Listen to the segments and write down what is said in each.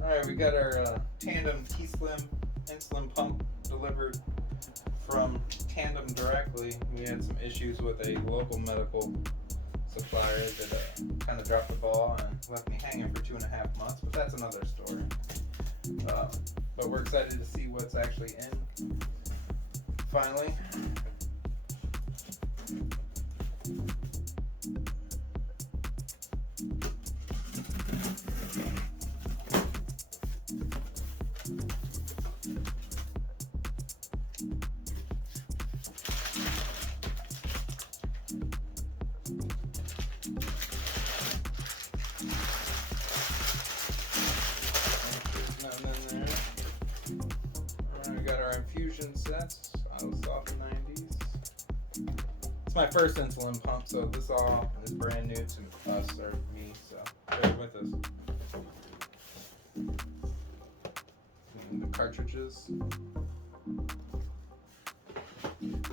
Alright, we got our Tandem T Insulin Pump delivered from Tandem directly. We had some issues with a local medical supplier that kind of dropped the ball and left me hanging for 2.5 months, but that's another story. But we're excited to see what's actually in finally. We got our infusion sets. I was off the 90s. It's my first insulin pump, so this all is brand new to us or me, so bear with us. And the cartridges. It's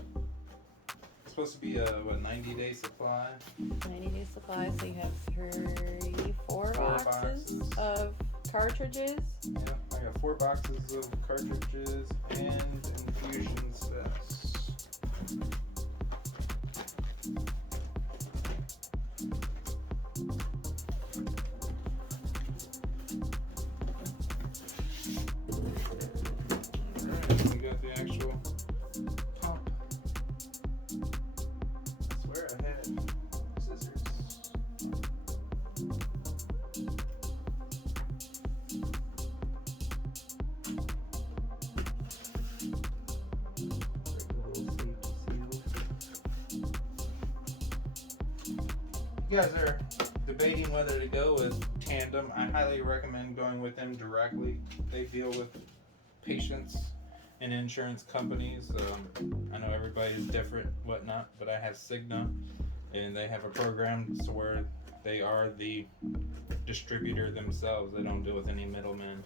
supposed to be a 90-day supply. 90-day supply, so you have 34 boxes of cartridges. Yeah, I got 4 boxes of cartridges and infusion sets. Alright, we got the actual pump. I swear I had scissors. You guys are debating whether to go with Tandem. I highly recommend going with them directly. They deal with patients and insurance companies. I know everybody is different, whatnot, but I have Cigna, and they have a program to where they are the distributor themselves. They don't deal with any middlemen.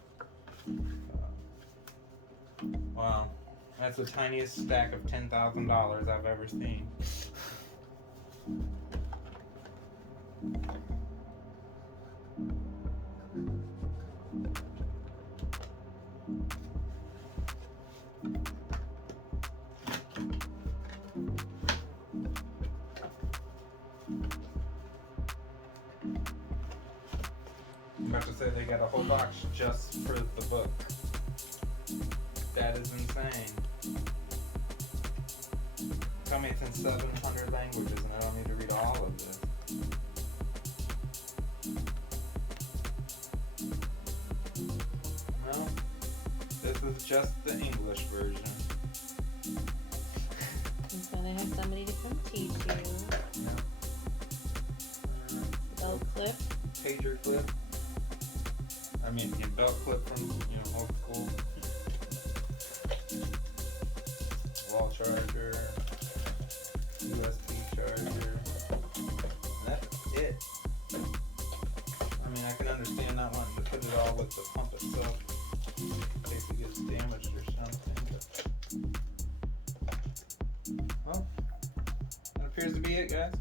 Wow, that's the tiniest stack of $10,000 I've ever seen. I'm about to say they got a whole box just for the book. That is insane. Tell me it's in 700 languages and I don't need to read all of this. No, this is just the English version. So they have somebody to come teach you. Yeah. Belt clip. Pager clip. I mean, a belt clip from, old school. Wall charger. USB charger. And that's it. I mean, I can understand not wanting to put it all with the pump itself in case it gets damaged or something. But, well, that appears to be it, guys.